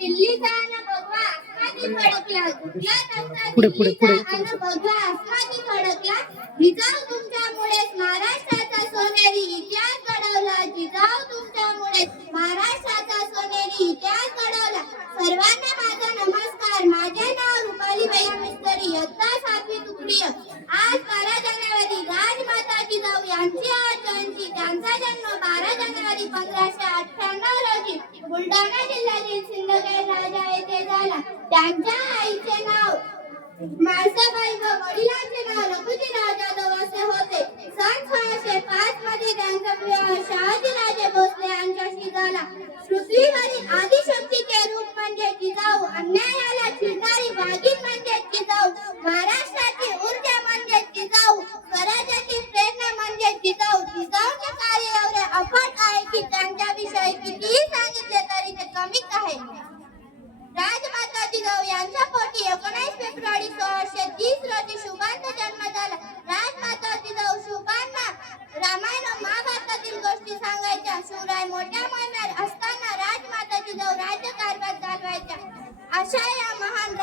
दिल्लीचा अन भगवा आसमानी फडकला झुकला त्यांचा पुढे दिल्लीचा अन भगवा आसमानी फडकला जिजाऊ तुमच्यामुळेच महाराष्ट्राचा सोनेरी इतिहास घडवला जिजाऊ तुमच्यामुळे महाराष्ट्राचा सोनेरी इतिहास घडवला सर्वांना माझा नमस्कार माझे नाव रुपालीबाई मिस्त्री इयत्ता 7वी तुकडी आज 12 जानेवारी राजमाता जिजाऊ यांची आज जयंती त्यांचा जन्म 12 जानेवारी 1598 रोजी बुलढाणा जिल्ह्यातील सिंदखेड राजा येथे झाला त्यांच्या आईचे नाव म्हाळसाबाई व वडिलांचे नाव लखुजीराव जाधव असे होते सन 1605 मध्ये त्यांचा विवाह शहाजीराजे भोसले यांच्याशी झाला पृथ्वीवरील आदिशक्तीचे रूप म्हणजे जिजाऊ अन्यायाला चिरणारी वाघीण म्हणजे जिजाऊ महाराष्ट्राची ऊर्जा म्हणजे जिजाऊ स्वराज्याची प्रेरणा म्हणजे जिजाऊ जिजाऊचे कार्य एवढे अफाट आहे की त्यांच्याविषयी कितीही सांगितले तरी ते कमीच आहे राजमाता जिजाऊ यांच्या पोटी 19 फेब्रुवारी 1630 रोजी शुभांचा जन्म झाला राजमाता जिजाऊ शुभांना रामायण व महाभारतातील गोष्टी सांगायच्या शिवराय मोठ्या मोहिमेत असताना राजमाता जिजाऊ राज्यकारभार चालवायच्या अशा या महान